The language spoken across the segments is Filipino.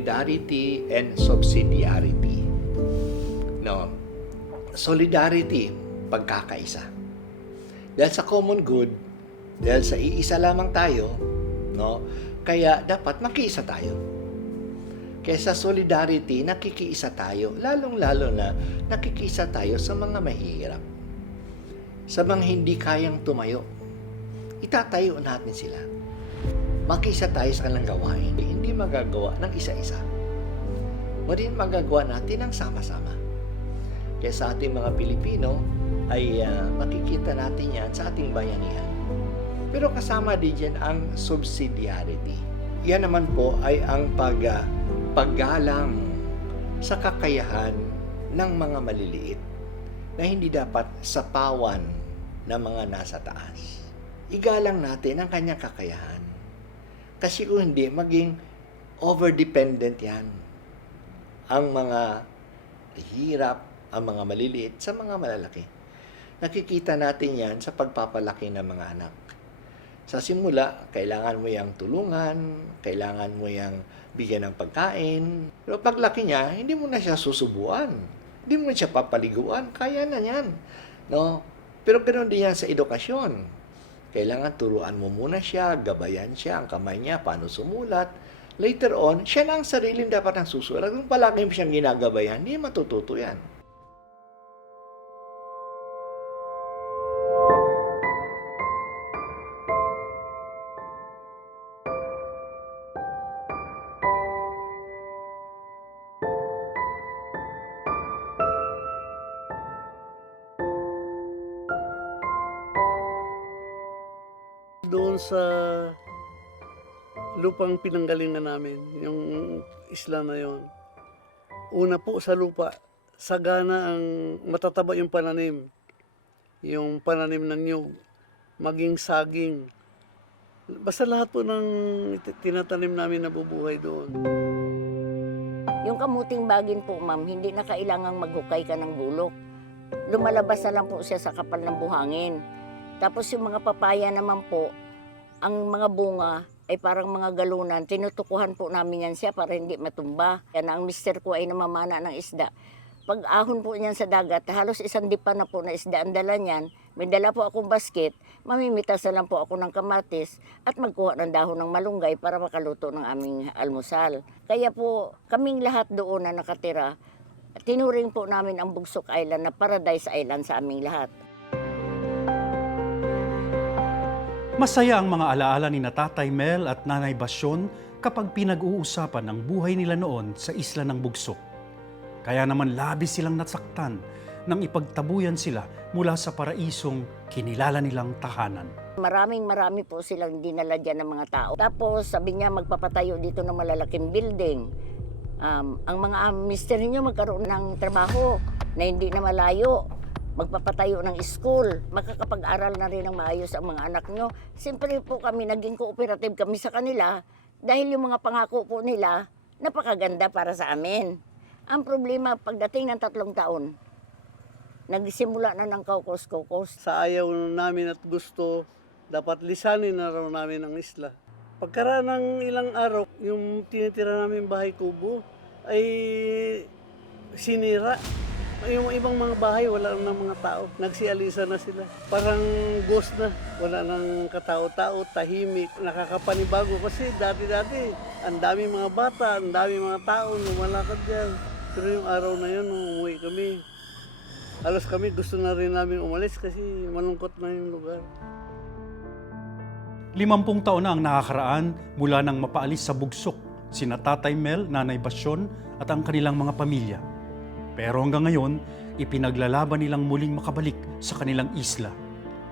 solidarity and subsidiarity. No. Solidarity, pagkakaisa. Dahil sa common good, dahil sa iisa lamang tayo, no? Kaya dapat makiisa tayo. Kaya sa solidarity, nakikiisa tayo, lalong-lalo na nakikiisa tayo sa mga mahihirap. Sa mga hindi kayang tumayo, itatayo natin sila. Makiisa tayo sa kanilang gawain. Hindi magagawa ng isa-isa. Ngunit magagawa natin ng sama-sama. Kaya sa ating mga Pilipino, ay makikita natin yan sa ating bayanihan. Pero kasama din dyan ang subsidiarity. Yan naman po ay ang paggalang sa kakayahan ng mga maliliit na hindi dapat sapawan ng mga nasa taas. Igalang natin ang kanyang kakayahan. Kasi kung hindi, maging over-dependent yan. Ang mga hirap, ang mga maliliit sa mga malalaki. Nakikita natin yan sa pagpapalaki ng mga anak. Sa simula, kailangan mo yang tulungan, kailangan mo yang bigyan ng pagkain. Pero paglaki niya, hindi mo na siya susubuan. Hindi mo na siya papaliguan. Kaya na yan. No? Pero ganoon din yan sa edukasyon. Kailangan turuan mo muna siya, gabayan siya, ang kamay niya, paano sumulat. Later on, siya na ang sariling dapat ang susulat. Kung palagi mo siyang ginagabayan, hindi matututo yan. Doon sa lupang pinanggalingan namin, yung isla na yon. Una po sa lupa, sagana ang matataba yung pananim. Yung pananim ng niyog, maging saging. Basta lahat po ng tinatanim namin nabubuhay doon. Yung kamuting bagin po, ma'am, hindi na kailangang maghukay ka ng bulok. Lumalabas na lang po siya sa kapal ng buhangin. Tapos yung mga papaya naman po, ang mga bunga ay parang mga galunan. Tinutukuhan po namin yan siya para hindi matumba. Yan ang mister ko ay namamana ng isda. Pag ahon po niyan sa dagat, halos isang dipan na po na isda ang dala niyan. May dala po akong basket, mamimitas na lang po ako ng kamatis at magkuha ng dahon ng malunggay para makaluto ng aming almusal. Kaya po kaming lahat doon na nakatira, tinuring po namin ang Bugsok Island na Paradise Island sa aming lahat. Masaya ang mga alaala ni Tatay Mel at Nanay Basyon kapag pinag-uusapan ang buhay nila noon sa isla ng Bugsok. Kaya naman labis silang nasaktan nang ipagtabuyan sila mula sa paraisong kinilala nilang tahanan. Marami po silang dinala dyan ng mga tao. Tapos sabi niya magpapatayo dito ng malalaking building. Ang mga mister niyo magkaroon ng trabaho na hindi na malayo. Magpapatayo ng school, makakapag-aral na rin ng maayos ang mga anak nyo. Siyempre po kami, naging cooperative kami sa kanila dahil yung mga pangako po nila, napakaganda para sa amin. Ang problema, pagdating ng 3 taon, nagsimula na ng kaukos-kaukos. Sa ayaw namin at gusto, dapat lisanin na raw namin ang isla. Pagkaraan ng ilang araw, yung tinitira namin bahay kubo ay sinira. Yung ibang mga bahay, wala nang mga tao. Nagsialisa na sila. Parang ghost na. Wala nang katao-tao, tahimik. Nakakapanibago kasi dati-dati, ang dami mga bata, ang dami mga tao, lumalakad dyan. Pero yung araw na yun, nung umuwi kami, halos kami gusto na rin namin umalis kasi malungkot na yung lugar. 50 taon na ang nakakaraan mula nang mapaalis sa Bugsok sina Tatay Mel, Nanay Basyon at ang kanilang mga pamilya. Pero hanggang ngayon, ipinaglalaban nilang muling makabalik sa kanilang isla.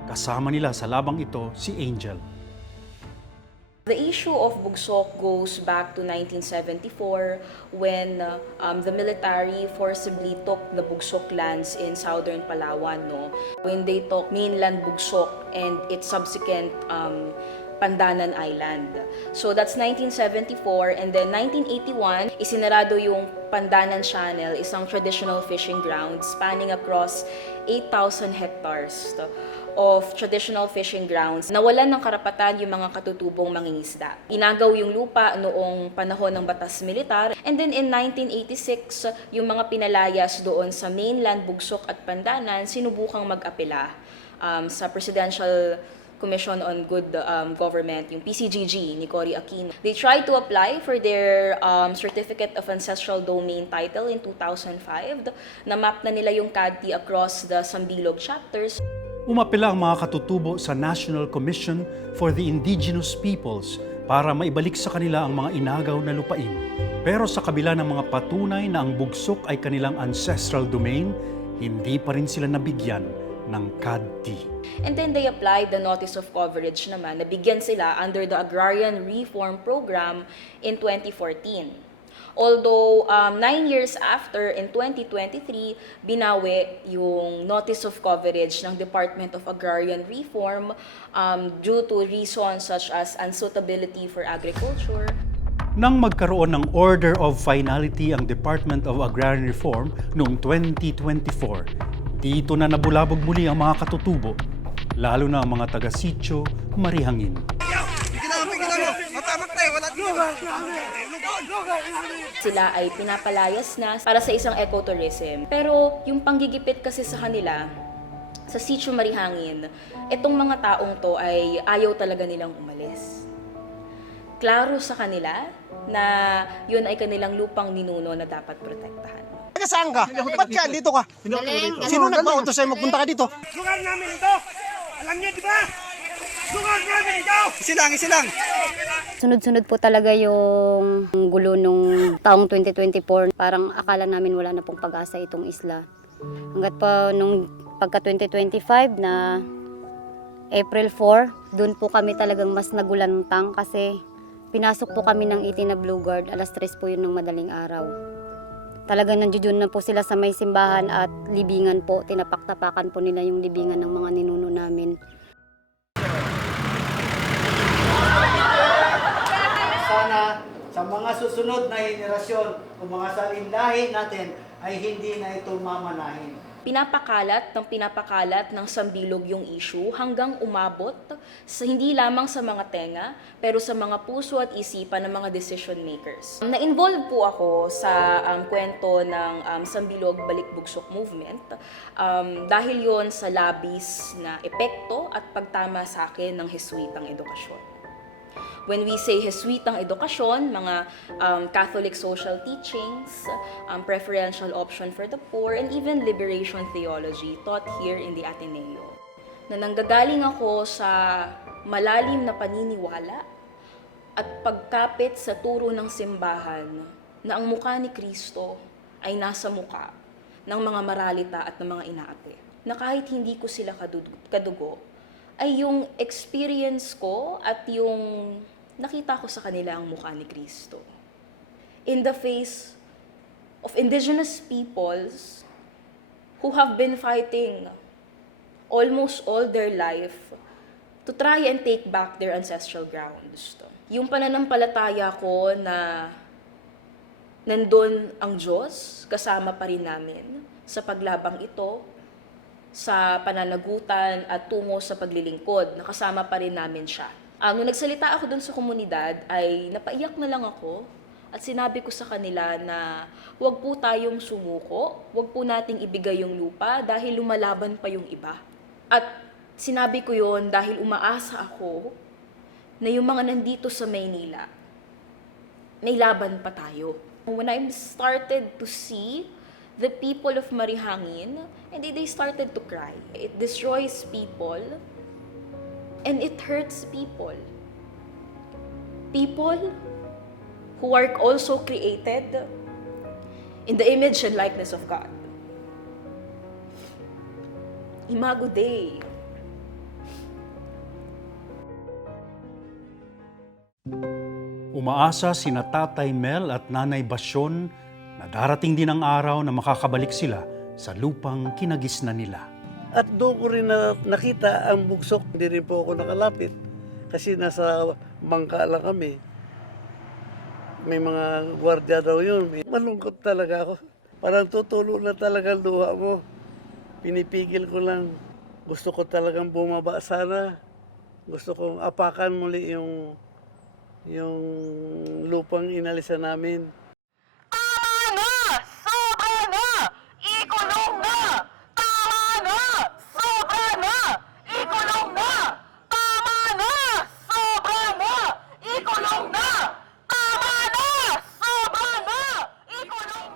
Kasama nila sa labang ito si Angel. The issue of Bugsok goes back to 1974 when the military forcibly took the Bugsok lands in southern Palawan. No? When they took mainland Bugsok and its subsequent Pandanan Island. So that's 1974, and then 1981, isinarado yung Pandanan Channel, isang traditional fishing ground spanning across 8,000 hectares of traditional fishing grounds, nawalan ng karapatan yung mga katutubong mangingisda. Inagaw yung lupa noong panahon ng batas militar, and then in 1986, yung mga pinalayas doon sa mainland, Bugsok at Pandanan, sinubukang mag-apela sa Presidential Commission on Good Government, yung PCGG ni Cory Aquino. They tried to apply for their Certificate of Ancestral Domain title in 2005. Na-map na nila yung CADTI across the Sambilog chapters. Umapela ang mga katutubo sa National Commission for the Indigenous Peoples para maibalik sa kanila ang mga inagaw na lupain. Pero sa kabila ng mga patunay na ang Bugsok ay kanilang ancestral domain, hindi pa rin sila nabigyan ng CADTI. And then they applied the Notice of Coverage naman, nabigyan sila under the Agrarian Reform Program in 2014. Although 9 years after, in 2023, binawi yung Notice of Coverage ng Department of Agrarian Reform due to reasons such as unsuitability for agriculture. Nang magkaroon ng Order of Finality ang Department of Agrarian Reform noong 2024, dito na nabulabog muli ang mga katutubo, lalo na ang mga taga-sitio Marihangin. Sila ay pinapalayas na para sa isang ecotourism. Pero yung panggigipit kasi sa kanila, sa Sitio Marihangin, itong mga taong to ay ayaw talaga nilang umalis. Klaro sa kanila na yun ay kanilang lupang ninuno na dapat protektahan. Saan ka? Ba't ka? Dito ka? Sino nagpa-utos sa'yo magpunta ka dito? Lugar namin ito! Alam niyo, di ba? Lugar namin ito! Isilang! Sunod-sunod po talaga yung gulo nung taong 2024. Parang akala namin wala na pong pag-asa itong isla. Hanggat pa nung pagka 2025 na April 4, doon po kami talagang mas nagulantang kasi pinasok po kami ng 18 na Blue Guard. Alas 3 po yun ng madaling araw. Talagang nandiyon na po sila sa may simbahan at libingan po. Tinapak-tapakan po nila yung libingan ng mga ninuno namin. Sana sa mga susunod na henerasyon o mga salindahin natin ay hindi na ito mamanahin. Pinapakalat ng Sambilog yung issue hanggang umabot sa hindi lamang sa mga tenga, pero sa mga puso at isipan ng mga decision makers. Na-involve po ako sa kwento ng Sambilog Balik Bugsok Movement dahil yon sa labis na epekto at pagtama sa akin ng Jesuitang edukasyon. When we say Jesuitang edukasyon, mga Catholic social teachings, preferential option for the poor, and even liberation theology taught here in the Ateneo. Na nanggagaling ako sa malalim na paniniwala at pagkapit sa turo ng simbahan na ang mukha ni Kristo ay nasa mukha ng mga maralita at ng mga inaate. Na kahit hindi ko sila kadugo, ay yung experience ko at yung nakita ko sa kanila ang mukha ni Kristo. In the face of indigenous peoples who have been fighting almost all their life to try and take back their ancestral grounds. Yung pananampalataya ko na nandun ang Diyos, kasama pa rin namin sa paglabang ito, sa pananagutan at tungo sa paglilingkod, nakasama pa rin namin siya. Nung nagsalita ako dun sa komunidad, ay napaiyak na lang ako at sinabi ko sa kanila na huwag po tayong sumuko, huwag po nating ibigay yung lupa dahil lumalaban pa yung iba. At sinabi ko yon dahil umaasa ako na yung mga nandito sa Maynila, may laban pa tayo. When I started to see the people of Marihangin, and they started to cry. It destroys people, and it hurts people. People who are also created in the image and likeness of God. Imago Dei. Umaasa sina Tatay Mel at Nanay Basyon na darating din ang araw na makakabalik sila sa lupang kinagisnan nila. At doon ko rin nakita ang Bugsok. Hindi rin po ako nakalapit kasi nasa bangka lang kami. May mga gwardiya daw yun. Malungkot talaga ako. Parang tutulo na talaga ang luha mo. Pinipigil ko lang. Gusto ko talagang bumaba sana. Gusto kong apakan muli yung lupang inalisan namin.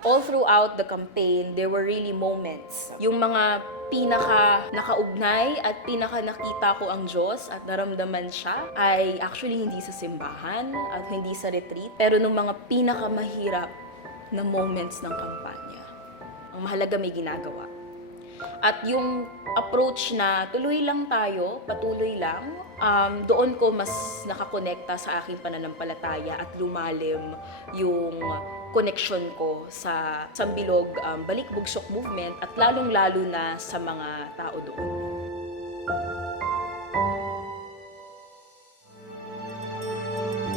All throughout the campaign, there were really moments. Yung mga pinaka nakaugnay at pinaka nakita ko ang Diyos at naramdaman siya ay actually hindi sa simbahan at hindi sa retreat, pero nung mga pinaka mahirap na moments ng kampanya. Ang mahalaga may ginagawa. At yung approach na tuloy lang tayo, patuloy lang, doon ko mas nakakonekta sa aking pananampalataya at lumalim yung connection ko sa Sambilog Balik Bugsok Movement at lalong-lalo na sa mga tao doon.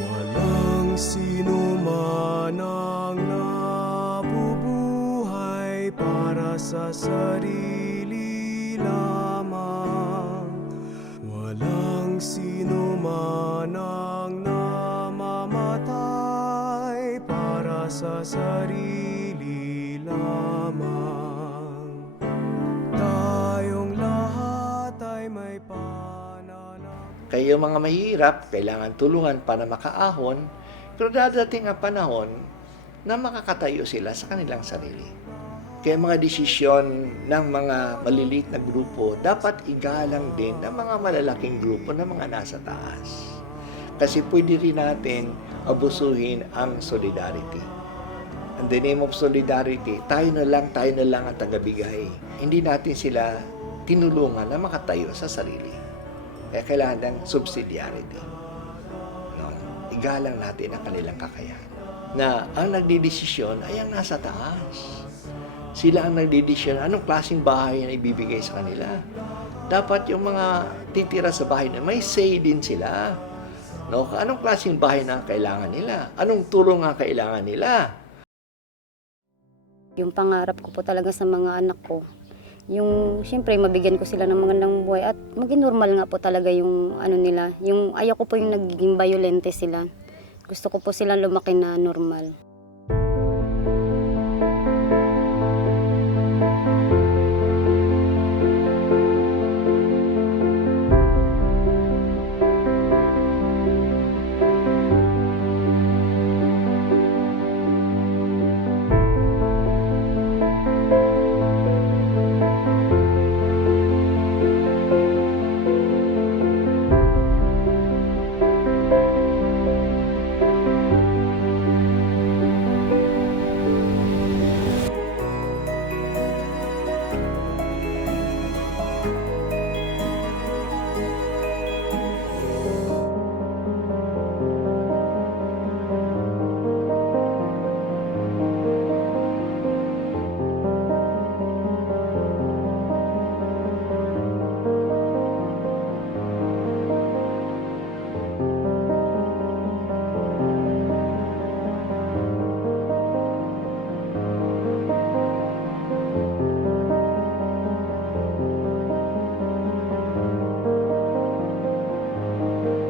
Walang sino man ang nabubuhay para sa sarili lamang. Walang sino man ang namamatay para sa sarili lamang. Tayong lahat ay may pananampalataya. Kayo mga mahirap, kailangan tulungan para makaahon, pero dadating ang panahon na makakatayo sila sa kanilang sarili. Kaya mga desisyon ng mga maliliit na grupo, dapat igalang din ng mga malalaking grupo na mga nasa taas. Kasi pwede rin natin abusuhin ang solidarity. In the name of solidarity, tayo na lang ang tagabigay. Hindi natin sila tinulungan na makatayo sa sarili. Kaya kailangan ng subsidiarity. No? Igalang natin ang kanilang kakayahan. Na ang nagdidesisyon ay ang nasa taas. Sila ang nagdidesisyon anong klaseng bahay na ibibigay sa kanila. Dapat yung mga titira sa bahay na may say din sila. No? Anong klaseng bahay na kailangan nila? Anong tulong ang kailangan nila? Yung pangarap ko po talaga sa mga anak ko, yung siyempre mabigyan ko sila ng magandang buhay at maging normal nga po talaga yung ano nila. Yung ayaw ko po yung nagiging violente sila. Gusto ko po silang lumaki na normal.